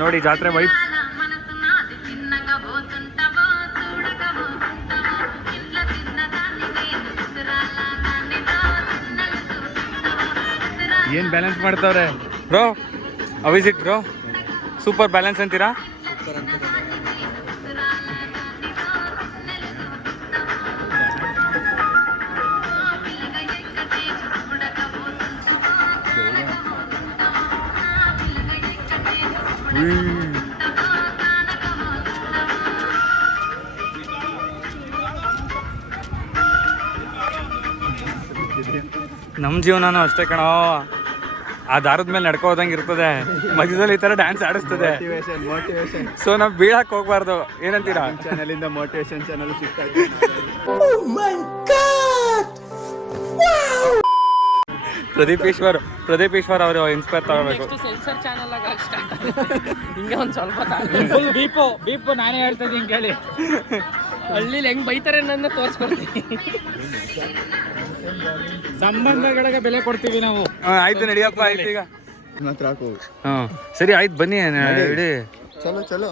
ನೋಡಿ ಜಾತ್ರೆ ವೈಬ್ಸ್. ಏನ್ ಬ್ಯಾಲೆನ್ಸ್ ಮಾಡ್ತಾವ್ರೆ ಬ್ರೋ, ಅವಿಸಿಟ್ ಬ್ರೋ, ಸೂಪರ್ ಬ್ಯಾಲೆನ್ಸ್ ಅಂತೀರಾ? ನಮ್ಮ ಜೀವನನೂ ಅಷ್ಟೇ ಕಣೋ, ಆ ದಾರದ ಮೇಲೆ ನಡ್ಕೋದಂಗೆ ಇರ್ತದೆ, ಮಧ್ಯದಲ್ಲಿ ಈ ತರ ಡ್ಯಾನ್ಸ್ ಆಡಿಸ್ತದೆ. ಸೊ ನಾವು ಬೀಳಕ್ ಹೋಗ್ಬಾರ್ದು, ಏನಂತೀರಾ? ಚಾನಲಿಂದ ಮೋಟಿವೇಶನ್ ಚಾನಲ್ ಪ್ರದೀಪ್ ಈಶ್ವರ್ ಅವರು ಇನ್ಸ್ಪೈರ್ ತಗೋಬೇಕು. ಸೆನ್ಸರ್ ಚಾನಲ್ ಹಿಂಗೆ ಒಂದು ಸ್ವಲ್ಪ ಫುಲ್ ಬೀಪು ನಾನೇ ಹೇಳ್ತಿದ್ದೀನಿ ಹಿಂಗೆ ಕೇಳಿ. ಹಳ್ಳಿಲಿ ಹೆಂಗ್ ಬೈತಾರೆ ನನ್ನ ತೋರಿಸ್ಕೊಡ್ತೀವಿ. ಸಂಬಂಧಗಳಿಗೆ ಬೆಲೆ ಕೊಡ್ತೀವಿ ನಾವು. ಆಯ್ತು ನಡಿಯಪ್ಪ, ಆಯ್ತು ಈಗ ಮಾತ್ರ ಹಾಕು. ಸರಿ ಆಯ್ತು ಬನ್ನಿ ಇಡಿ. ಚಲೋ ಚಲೋ.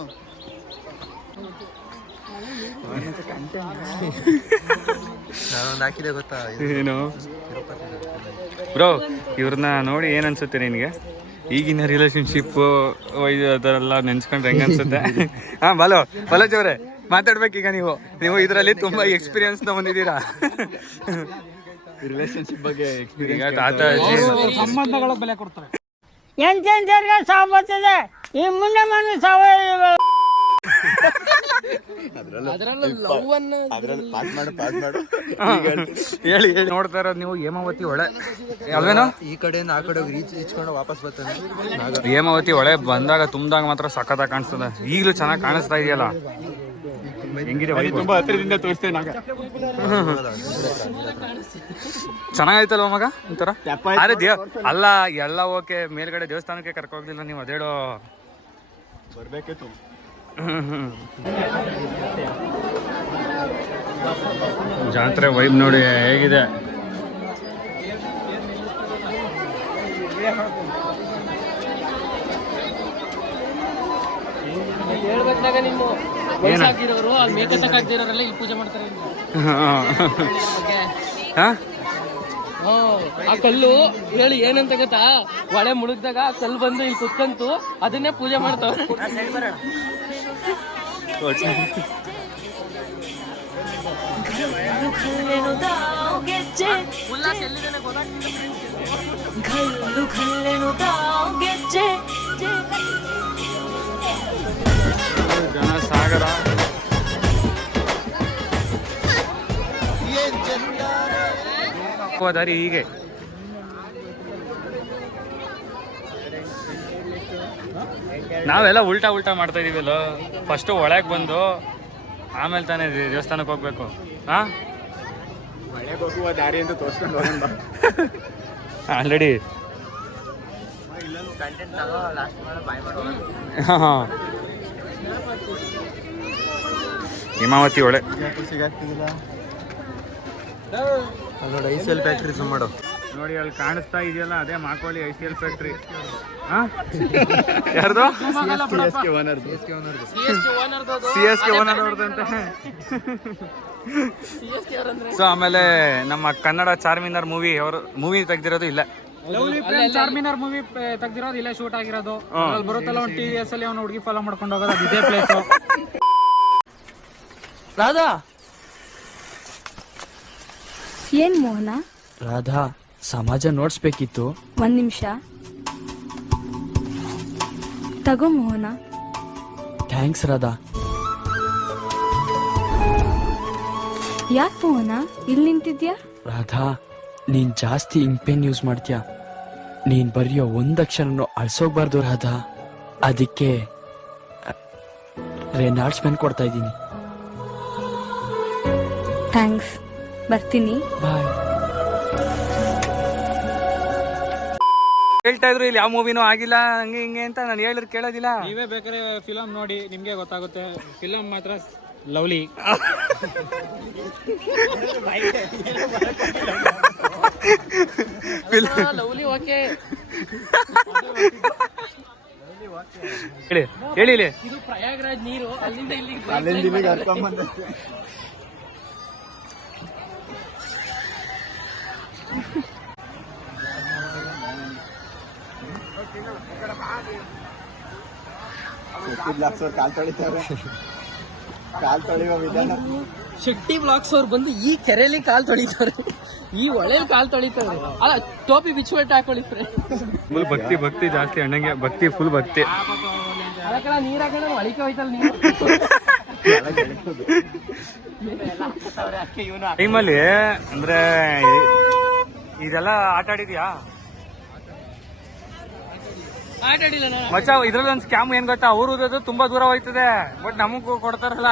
ನಾನೊಂದು ಹಾಕಿದೆ ಗೊತ್ತಾ ಏನು ಬ್ರೋ, ಇವ್ರನ್ನ ನೋಡಿ ಏನ್ ಅನ್ಸುತ್ತೆ ನಿನ್ಗೆ? ಈಗಿನ ರಿಲೇಶನ್ಶಿಪ್ ಅದೆಲ್ಲ ನೆನ್ಸ್ಕೊಂಡ್ರೆ ಹೆಂಗ ಅನ್ಸುತ್ತೆ? ಹಾ ಬಾಲೋಜ್ ಅವರೇ ಮಾತಾಡ್ಬೇಕೀಗ. ನೀವು ಇದರಲ್ಲಿ ತುಂಬಾ ಎಕ್ಸ್ಪೀರಿಯನ್ಸ್ ಬಂದಿದ್ದೀರಾ ರಿಲೇಶನ್ಶಿಪ್ ಬಗ್ಗೆ. ಸಂಬಂಧಗಳ ಬೆಲೆ ಕೊಡ್ತಾರೆ. ಎಂತೆಂಥವ್ರಿಗೆ ಸಾವು ಬರ್ತದೆ, ಈ ಮುಂದೆ ಮನೆ ಸಾವಯವ. ಹೇಳಿ ನೋಡ್ತಾ ಇರೋದು ನೀವು ಹೇಮಾವತಿ ಹೊಳೆ ಅಲ್ವೇನೋ? ಈ ಕಡೆಯಿಂದ ಆ ಕಡೆ ರೀಚ್ ಇಚ್ಕೊಂಡು ವಾಪಸ್ ಬರ್ತಾನೆ. ಹೇಮಾವತಿ ಹೊಳೆ ಬಂದಾಗ ತುಂಬ್ದಾಗ ಮಾತ್ರ ಸಖತ್ತಾಗಿ ಕಾಣಿಸ್ತದೆ. ಈಗಲೂ ಚೆನ್ನಾಗಿ ಕಾಣಿಸ್ತಾ ಇದೆಯಲ್ಲ, ಹೆಂಗಿದೆ? ತುಂಬಾ ಹತ್ತಿರದಿಂದ ತೋರಿಸ್ತೇನೆ. ಚೆನ್ನಾಗೈತಲ್ವ ಮಗ ಒಂಥರ? ಅರೆ ಅಲ್ಲ, ಎಲ್ಲ ಓಕೆ, ಮೇಲ್ಗಡೆ ದೇವಸ್ಥಾನಕ್ಕೆ ಕರ್ಕೋಗ್ಲಿಲ್ಲ ನೀವು, ಅದೇಳೋ ಬರ್ಬೇಕಿತ್ತು. ಜಾತ್ರೆ ವೈಬ್ ನೋಡಿ ಹೇಗಿದೆ. ಹೇಳ್ಬೇಕಾಗ ನಿಮ್ಮ ವಯಸ್ಸಾಗಿರೋರು ಅಲ್ಲಿ ಮೇಕತ್ತಾಗಿರೋರೆಲ್ಲ ಇಲ್ಲಿ ಪೂಜೆ ಮಾಡ್ತಾರೆ. ಆ ಕಲ್ಲು ಹೇಳಿ ಏನಂತ ಗೊತ್ತಾ, ಹೊಳೆ ಮುಳುಗ್ದಾಗ ಆ ಕಲ್ಲು ಬಂದು ಇಲ್ಲಿ ಕುತ್ಕಂತು ಅದನ್ನೇ ಪೂಜೆ ಮಾಡ್ತಾವ್ರೆ. ಜನ ಸಾಗರ. ದಾರಿ ಹೀಗೆ ನಾವೆಲ್ಲ ಉಲ್ಟಾ ಮಾಡ್ತಾ ಇದೀವಲ್ಲ. ಫಸ್ಟು ಒಳಗೆ ಬಂದು ಆಮೇಲೆ ತಾನೇ ದೇವಸ್ಥಾನಕ್ಕೆ ಹೋಗ್ಬೇಕು. ಒಳಗೆ ಹೋಗುವ ದಾರಿ ಅಂತ ತೋರಿಸ್ಕೊಂಡು ಹೋಗೋಣ ಆಲ್ರೆಡಿ. ಹೇಮಾವತಿ ಹೊಳೆ ಸಿಗಾಗ್ತಿಲ್ಲ ನೋಡಿ. ICL ಫ್ಯಾಕ್ಟ್ರಿ ಸುಮ್ಮ ಮಾಡು ನೋಡಿ, ಅಲ್ಲಿ ಕಾಣಿಸ್ತಾ ಇದೆಯಲ್ಲ, ಅದೇ ಮಾಕೋಳಿ ICL ಫ್ಯಾಕ್ಟ್ರಿ. ಯಾರ್ದು? CSK ಓನರ್ ಅವ್ರದಂತೆ. ಸೊ ಆಮೇಲೆ ನಮ್ಮ ಕನ್ನಡ ಚಾರ್ಮಿನಾರ್ ಮೂವಿ ತೆಗ್ದಿರೋದು ಇಲ್ಲ. ಚಾರ್ಮಿನಾರ್ ಮೂವಿ ತೆಗ್ದಿರೋದು ಇಲ್ಲೇ ಶೂಟ್ ಆಗಿರೋದು. ಅಲ್ಲಿ ಬರುತ್ತಲ್ಲ ಒಂದು TVS ಅಲ್ಲಿ ಅವ್ನು ಹುಡುಗಿ ಫಾಲೋ ಮಾಡ್ಕೊಂಡು ಹೋಗೋದು, ಅದು ಇದೇ ಪ್ಲೇಸ್. ರಾಧಾ, ಏನ್ ಮೋಹನ? ರಾಧಾ, ಸಮಾಜ ನೋಡ್ಸ್ಬೇಕಿತ್ತು. ಒಂದ್ ನಿಮಿಷ ತಗೋ ಮೋಹನ. ಥ್ಯಾಂಕ್ಸ್ ರಾಧಾ. ಯಾಕೆ ಮೋಹನ ಇಲ್ಲಿ ನಿಂತಿದ್ಯಾ? ರಾಧಾ, ನೀನ್ ಜಾಸ್ತಿ ಇಂಕ್ ಪೆನ್ ಯೂಸ್ ಮಾಡ್ತೀಯ. ನೀನ್ ಬರೆಯೋ ಒಂದಕ್ಷರನು ಅಳ್ಸೋಗ್ಬಾರ್ದು ರಾಧಾ, ಅದಕ್ಕೆ ರೆನಾಲ್ಡ್ಸ್ ಪೆನ್ ಕೊಡ್ತಾ ಇದ್ದೀನಿ. ಥ್ಯಾಂಕ್ಸ್, ಬರ್ತೀನಿ. ಬಾಯ್. ಹೇಳ್ತಾ ಇದ್ರು ಇಲ್ಲಿ ಯಾವ ಮೂವಿನೂ ಆಗಿಲ್ಲ ಹಂಗೆ ಹಿಂಗೆ ಅಂತ. ನಾನು ಹೇಳಿದ್ರೆ ಕೇಳೋದಿಲ್ಲ. ನೀವೇ ಬೇಕಾದ್ರೆ ಫಿಲಮ್ ನೋಡಿ, ನಿಮ್ಗೆ ಗೊತ್ತಾಗುತ್ತೆ. ಫಿಲಮ್ ಮಾತ್ರ ಲವ್ಲಿ. Lovely okay. ಹೇಳಿ ಹೇಳಿ ಇಲ್ಲಿ. ಇದು ಪ್ರಯಾಗ್ರಾಜ್ ನೀರು, ಅಲ್ಲಿಂದ ಇಲ್ಲಿಗೆ ಅಲ್ಲಿಂದ ಇಲ್ಲಿಗೆ ಹರ್ಕೊಂಬಂದಷ್ಟೇ. ಕಾಲ್ ತೊಳಿತಾರೆ, ಕಾಲ್ ತೊಳೆಯುವ ವಿಧಾನ. ಶೆಟ್ಟಿ ಬ್ಲಾಗ್ಸ್ ಅವ್ರು ಬಂದು ಈ ಕೆರೆಯಲ್ಲಿ ಕಾಲ್ ತೊಳಿತಾರೆ, ಈ ಹೊಳೆಯಲ್ಲಿ ಕಾಲ್ ತೊಳಿತಾರೆ. ಅಲ್ಲ, ಟೋಪಿ ಬಿಚ್ಚುವಟ್ಟು ಹಾಕೊಳ್ಳಿ ಫ್ರೆಂಡ್. ಫುಲ್ ಭಕ್ತಿ ಭಕ್ತಿ ಜಾಸ್ತಿ ಅಣ್ಣಂಗೆ, ಭಕ್ತಿ ಫುಲ್ ಭಕ್ತಿ. ಅದಕ್ಕೆ ನೀರ್ ಹಾಕೋಣ ಹೊಳಿಕೆ ಹೋಯ್ತಲ್ಲ ನೀರು. ಟೈಮಲ್ಲಿ ಅಂದ್ರೆ ಇದೆಲ್ಲ ಆಟ ಆಡಿದ್ಯಾ ಆಟ ಆಡಿಲ್ಲ ನಾನು. ಮಚ್ಚ? ಇದ್ರಲ್ಲಿ ಒಂದು ಸ್ಕ್ಯಾಮ್ ಏನ್ ಗೊತ್ತಾ, ಅವ್ರು ಊದೋದು ತುಂಬಾ ದೂರ ಹೋಯ್ತದೆ, ಬಟ್ ನಮಗ್ ಕೊಡ್ತಾರಲ್ಲ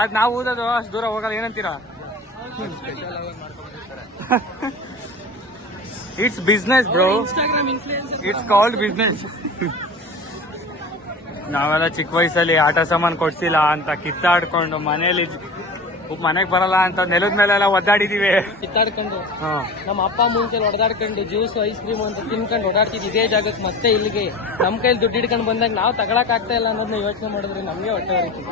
ಅದ್ ನಾವು ಊದೋದು ಅಷ್ಟು ದೂರ ಹೋಗಲ್ಲ. ಏನಂತೀರಾ? It's business bro, Instagram influencer. It's called business. ನಾವೆಲ್ಲ ಚಿಕ್ಕ ವಯಸ್ಸಲ್ಲಿ ಆಟ ಸಾಮಾನು ಕೊಡ್ಸಿಲ್ಲ ಅಂತ ಕಿತ್ತಾಡ್ಕೊಂಡು ಮನೆಗ್ ಬರಲ್ಲ ಅಂತ ನೆಲದ ಮೇಲೆಲ್ಲ ಒದ್ದಾಡಿದೀವಿ. ಕಿತ್ತಾಡ್ಕೊಂಡು ನಮ್ಮ ಅಪ್ಪ ಮುಂಚೆ ಹೊಡೆದಾಡ್ಕೊಂಡು ಜ್ಯೂಸ್ ಐಸ್ ಕ್ರೀಮ್ ಅಂತ ತಿನ್ಕೊಂಡು ಓಡಾಡ್ತಿದ್ವಿ ಇದೇ ಜಾಗಕ್ಕೆ. ಮತ್ತೆ ಇಲ್ಲಿಗೆ ನಮ್ ಕೈಲಿ ದುಡ್ಡು ಹಿಡ್ಕೊಂಡು ಬಂದಾಗ ನಾವು ತಗೊಳಕ್ ಆಗ್ತಾ ಇಲ್ಲ ಅನ್ನೋದನ್ನ ಯೋಚನೆ ಮಾಡಿದ್ರೆ ನಮ್ಗೆ ಹೊಟ್ಟೆ ಹೊರಿತು.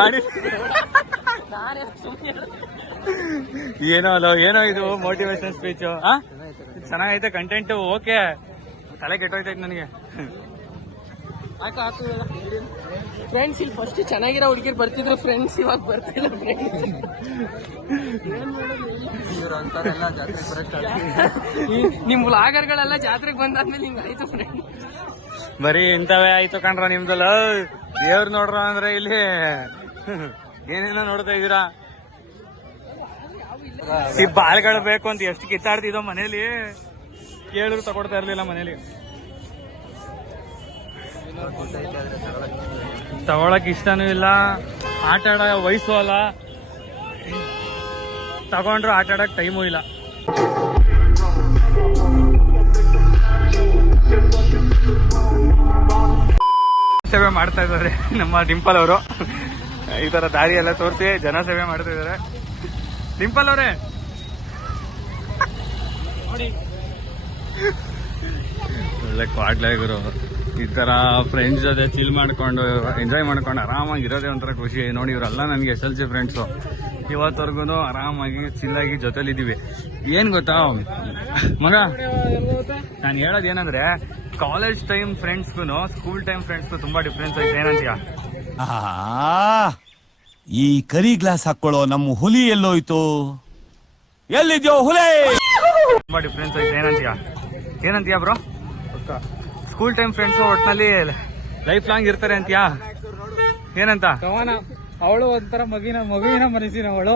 ಮಾಡಿ ನಾನೇ ಸುಮ್ಮನೆ ಏನೋ ಅಲ್ಲ, ಏನೋ ಇದು ಮೋಟಿವೇಶನ್ ಸ್ಪೀಚ್. ಚೆನ್ನಾಗೈತೆ ಕಂಟೆಂಟ್, ಓಕೆ. ತಲೆ ಕೆಟ್ಟೋಯ್ತೈತೆ ನನಗೆ. ಫ್ರೆಂಡ್ಸ್, ಇಲ್ಲಿ ಫಸ್ಟ್ ಚೆನ್ನಾಗಿರೋ ಹುಡುಗಿರು ಬರ್ತಿದ್ರು ಫ್ರೆಂಡ್ಸ್, ಇವಾಗ ಬರ್ತಿಲ್ಲ ಫ್ರೆಂಡ್ಸ್. ನಿಮ್ ವ್ಲಾಗರ್ಗಳೆಲ್ಲ ಜಾತ್ರೆಗೆ ಬಂದಾದ್ಮೇಲೆ ಹಿಂಗ ಆಯ್ತು ಫ್ರೆಂಡ್. ಬರೀ ಇಂಥವೇ ಆಯ್ತು ಕಣ್ರ ನಿಮ್ದಲ್ಲ. ದೇವ್ರು ನೋಡ್ರ ಅಂದ್ರೆ ಇಲ್ಲಿ ಏನೇನೋ ನೋಡ್ತಾ ಇದೀರಾ. ಈ ಬಾಲ್ಗಳು ಬೇಕು ಅಂತ ಎಷ್ಟು ಕಿತ್ತಾಡ್ತಿದ್ದೋ ಮನೇಲಿ, ಕೇಳಿದ್ರು ತಗೊಡ್ತಾ ಇರ್ಲಿಲ್ಲ ಮನೇಲಿ. ತಗೊಳಕ್ ಇಷ್ಟನೂ ಇಲ್ಲ, ಆಟ ಆಡೋ ವಯಸ್ಸು ಅಲ್ಲ, ತಗೊಂಡ್ರು ಆಟ ಆಡಕ್ ಟೈಮು ಇಲ್ಲ. ಸೇವೆ ಮಾಡ್ತಾ ಇದ್ದಾರೆ ನಮ್ಮ ಡಿಂಪಲ್ ಅವರು. ಈ ತರ ದಾರಿ ಎಲ್ಲ ತೋರಿಸಿ ಜನ ಸೇವೆ ಮಾಡ್ತಾ ಇದಾರೆ. ಡಿಂಪಲ್ ಅವರೇ ಒಳ್ಳೆ ಕ್ವಾಡ್ಲೇ ಗುರು. ಈ ತರ ಫ್ರೆಂಡ್ಸ್ ಜೊತೆ ಚಿಲ್ ಮಾಡ್ಕೊಂಡು ಎಂಜಾಯ್ ಮಾಡ್ಕೊಂಡು ಆರಾಮಾಗಿ ಇರೋದೇ ಒಂಥರ ಖುಷಿ. ನೋಡಿ, ಇವರೆಲ್ಲ ನನಗೆ SLC ಫ್ರೆಂಡ್ಸು. ಇವತ್ತವರೆಗೂ ಆರಾಮಾಗಿ ಚಿಲ್ಲಾಗಿ ಜೊತೆಲಿದ್ದೀವಿ. ಏನ್ ಗೊತ್ತಾ ಮಗ, ನಾನು ಹೇಳೋದು ಏನಂದ್ರೆ, ಕಾಲೇಜ್ ಟೈಮ್ ಫ್ರೆಂಡ್ಸ್ಗೂ ಸ್ಕೂಲ್ ಟೈಮ್ ಫ್ರೆಂಡ್ಸ್ಗೂ ತುಂಬಾ ಡಿಫ್ರೆನ್ಸ್ ಐತೆ. ಏನಂತೀಯ? ಈ ಕರಿ ಗ್ಲಾಸ್ ಹಾಕೊಳ್ಳೋ ನಮ್ಮ ಹುಲಿ ಎಲ್ಲೋಯ್ತು? ಎಲ್ಲಿದ್ಯೋ ಹುಲಿ? ತುಂಬಾ ಡಿಫ್ರೆನ್ಸ್ ಐತೆ. ಏನಂತೀಯ ಬ್ರೋ? ಸ್ಕೂಲ್ ಟೈಮ್ ಫ್ರೆಂಡ್ಸ್ ಒಟ್ಟಿನಲ್ಲಿ ಲೈಫ್ ಲಾಂಗ್ ಇರ್ತಾರೆ ಅಂತೀಯಾ? ಏನಂತ? ಅವಳು ಒಂಥರ ಮಗುವಿನ ಮನಸ್ಸಿನವಳು.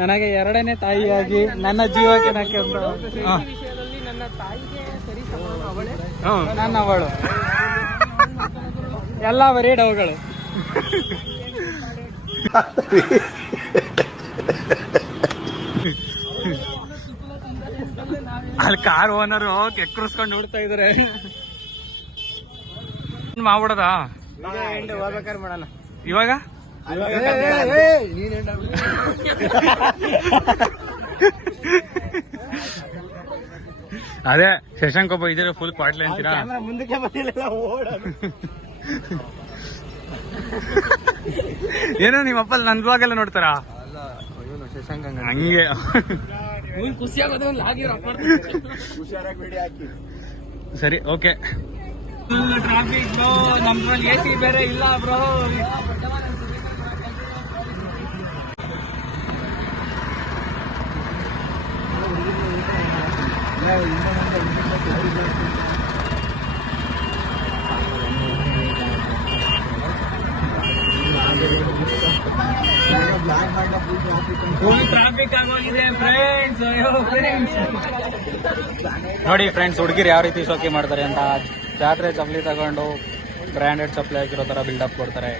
ನನಗೆ ಎರಡನೇ ತಾಯಿಯಾಗಿ ನನ್ನ ಜೀವಕ್ಕೆ ವಿಷಯದಲ್ಲಿ ನನ್ನ ತಾಯಿಗೆ ಸರಿ ಅವಳೆ, ನನ್ನ ಅವಳು ಎಲ್ಲ ಬರೀ ಡೌಗಳು. ಅಲ್ಲಿ ಕಾರ್ ಓನರು ಕೆಕ್ಕರ್ಸ್ಕೊಂಡು ನೋಡ್ತಾ ಇದಾರೆ. ಮಾಡ್ಬಿಡದ ಹೋಗ್ಬೇಕಾದ್ರೆ ಮಾಡೋಣ ಇವಾಗ. ಅದೇ ಶಶಾಂಕ್ ಒಬ್ಬ ಇದ್ರೆ ಫುಲ್ ಕ್ವಾಟ್ಲೆ ಅಂತೀರಾ? ಮುಂದಕ್ಕೆ ಬಂದಿಲ್ಲ, ಓಡೋದು. ಏನೋ ನಿಮ್ಮ ಅಪ್ಪಲ್ಲಿ ನನ್ ಬ್ಲಾಗ್ ಎಲ್ಲ ನೋಡ್ತಾರಾ? ಹಂಗೆ ಖುಷಿಯಾಗೋದೇ ಒಂದು ಆಗಿರೋ ಹುಷಾರಾಗಿ ಬಿಡಿ ಹಾಕಿ. ಸರಿ, ಓಕೆ. ಟ್ರಾಫಿಕ್ ಬ್ರೋ, ನಮ್ದ್ರಲ್ಲಿ AC ಬೇರೆ ಇಲ್ಲ ಬ್ರೋ. ಟ್ರಾಫಿಕ್ ಆಗೋಗಿದೆ ಫ್ರೆಂಡ್ಸ್. ನೋಡಿ ಫ್ರೆಂಡ್ಸ್, ಹುಡುಗಿರು ಯಾವ ರೀತಿ ಶೋಕಿ ಮಾಡ್ತಾರೆ ಅಂತ. ಜಾತ್ರೆ ಚಪ್ಪಲಿ ತಗೊಂಡು ಬ್ರ್ಯಾಂಡೆಡ್ ಚಪ್ಪಲಿ ಹಾಕಿರೋ ತರ ಬಿಲ್ಡಪ್ ಕೊಡ್ತಾರೆ.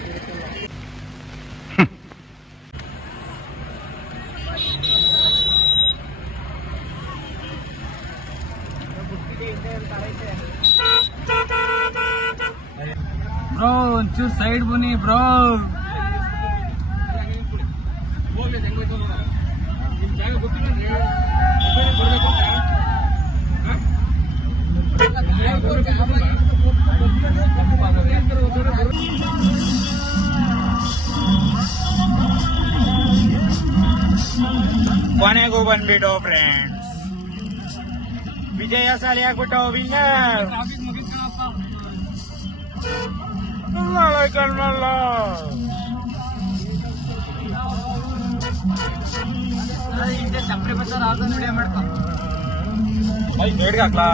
ಬ್ರೋ ಒಂಚೂರು ಸೈಡ್ ಬನ್ನಿ ಬ್ರೋ. ಕೊನೆಗೂ ಬಂದ್ಬಿಟ್ಟು ಫ್ರೆಂಡ್ಸ್, ವಿಜಯಶಾಲಿ ಆಗ್ಬಿಟ್ಟು ವಿನ್ನರ್. ಕಣ್ಣಲ್ಲ ಬೇಡ್ಗೆ ಹಾಕ್ಲಾ?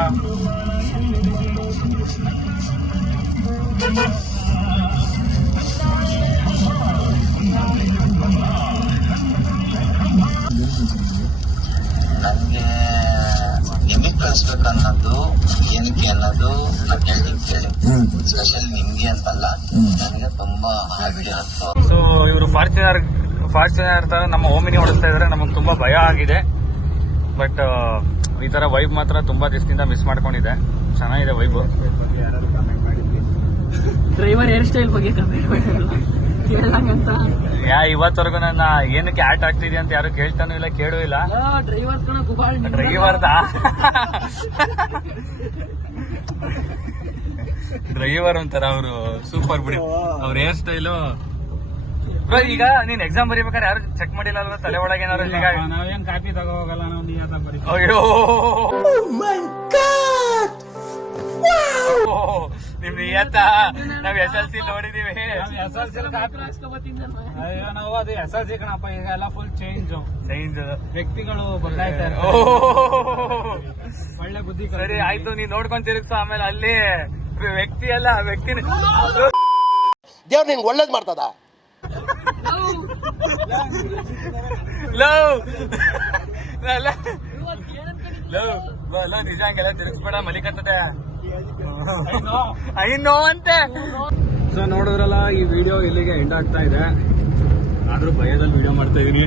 ನನಗೆ ನಿಮಗೆ ಕಳಿಸ್ಬೇಕು ಅನ್ನೋದು ಏನಕ್ಕೆ ಅನ್ನೋದು ನಾನು ಹೇಳ್ತೀನಿ ಕೇಳಿ. ಸ್ಪೆಷಲ್ ನಿಮ್ಗೆ ಅಂತಲ್ಲ, ನನಗೆ ತುಂಬಾ ವಿಡಿಯೋ ಹತ್ತು. ಸೊ ಇವರು ಫಾರ್ಚುನರ್ ತರ ನಮ್ಮ ಓಮಿನಿ ಓಡಿಸ್ತಾ ಇದಾರೆ. ನಮಗೆ ತುಂಬಾ ಭಯ ಆಗಿದೆ. ಬಟ್ ಈ ತರ ವೈಬ್ ಮಾತ್ರ ತುಂಬಾ ದಿವಸದಿಂದ ಮಿಸ್ ಮಾಡ್ಕೊಂಡಿದೆ. ಚೆನ್ನಾಗಿದೆ ವೈಬ್. ಡ್ರೈವರ್ ಹೇರ್ ಸ್ಟೈಲ್ ಬಗ್ಗೆ ಕಮೆಂಟ್ ಮಾಡಿರಲ್ಲ ಕೇಳಂಗಂತ. ಇವತ್ತವರೆಗೂ ನನ್ನ ಏನಕ್ಕೆ ಆಟ್ ಆಗ್ತಿದೆ ಅಂತ ಯಾರು ಕೇಳ್ತಾನೂ ಇಲ್ಲ, ಕೇಳೂ ಇಲ್ಲ. ಡ್ರೈವರ್ ಕಣ ಗುಬಾಳ್ ಡ್ರೈವರ್ ಅಂತಾರ ಅವರು. ಸೂಪರ್ ಬಿಡಿ ಅವ್ರ ಹೇರ್ ಸ್ಟೈಲು. ಈಗ ನೀನ್ ಎಕ್ಸಾಮ್ ಬರೀಬೇಕಾದ್ರೆ ಯಾರು ಚೆಕ್ ಮಾಡಿಲ್ಲ ಅಲ್ವಾ ತಲೆ ಒಳಗೆ ಏನಾದ್ರು? ನಾವೇನ್ ಕಾಪಿ ತಗೋಗಲ್ಲ ನಾವು. ಅಯ್ಯೋ ನಿಮ್ ನಿಯತ್ತ ನಾವ್ SLC ನೋಡಿದೀವಿ. ಅಯ್ಯೋ ನಾವು ಅದು SLC ಕಣಪ್ಪ. ಈಗ ಎಲ್ಲ ಫುಲ್ ಚೇಂಜ್ ವ್ಯಕ್ತಿಗಳು ಬದಲಾಯ್ತಾರೆ. ಒಳ್ಳೆ ಬುದ್ಧಿ. ಸರಿ ಆಯ್ತು, ನೀನ್ ನೋಡ್ಕೊಂಡ್ ತಿರುಗ್ಸು. ಆಮೇಲೆ ಅಲ್ಲಿ ವ್ಯಕ್ತಿ ಅಲ್ಲ, ವ್ಯಕ್ತಿನ ದೇವ್ರು ನಿನ್ಗೆ ಒಳ್ಳೇದ್ ಮಾಡ್ತದ. ನಿಜ ಹಂಗೆಲ್ಲ ತಿರುಗಿಸ್ಬೇಡ, ಮಲಿಕತ್ತದೆ. ಐನೋ ಅಂತೆ. ಸೊ ನೋಡಿದ್ರಲ್ಲ, ಈ ವಿಡಿಯೋ ಇಲ್ಲಿಗೆ ಎಂಡ್ ಆಗ್ತಾ ಇದೆ. ಆದ್ರೂ ಭಯದಲ್ಲಿ ವಿಡಿಯೋ ಮಾಡ್ತಾ ಇದೀನಿ.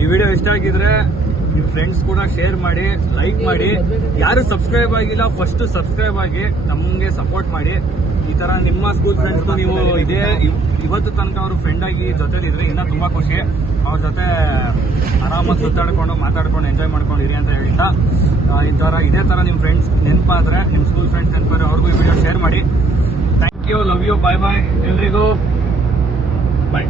ಈ ವಿಡಿಯೋ ಇಷ್ಟ ಆಗಿದ್ರೆ ನಿಮ್ ಫ್ರೆಂಡ್ಸ್ ಕೂಡ ಶೇರ್ ಮಾಡಿ, ಲೈಕ್ ಮಾಡಿ. ಯಾರು ಸಬ್ಸ್ಕ್ರೈಬ್ ಆಗಿಲ್ಲ ಫಸ್ಟ್ ಸಬ್ಸ್ಕ್ರೈಬ್ ಆಗಿ ನಮ್ಗೆ ಸಪೋರ್ಟ್ ಮಾಡಿ. ಈ ತರ ನಿಮ್ಮ ಸ್ಕೂಲ್ ಫ್ರೆಂಡ್ಸ್ ನೀವು ಇವತ್ತು ತನಕ ಅವರು ಫ್ರೆಂಡ್ ಆಗಿ ಜೊತೆಲಿದ್ರೆ ಇನ್ನೂ ತುಂಬಾ ಖುಷಿ. ಅವ್ರ ಜೊತೆ ಆರಾಮಾಗಿ ಸುತ್ತಾಡ್ಕೊಂಡು ಮಾತಾಡ್ಕೊಂಡು ಎಂಜಾಯ್ ಮಾಡ್ಕೊಂಡಿರಿ ಅಂತ ಹೇಳ್ತಾ, ಇದೇ ತರ ನಿಮ್ ಫ್ರೆಂಡ್ಸ್ ನೆನಪಾದ್ರೆ, ನಿಮ್ ಸ್ಕೂಲ್ ಫ್ರೆಂಡ್ಸ್ ನೆನಪಾದ್ರೆ ಅವ್ರಿಗೂ ಈ ವಿಡಿಯೋ ಶೇರ್ ಮಾಡಿ. ಥ್ಯಾಂಕ್ ಯು, ಲವ್ ಯು, ಬಾಯ್ ಬಾಯ್ ಎಲ್ರಿಗೂ, ಬಾಯ್.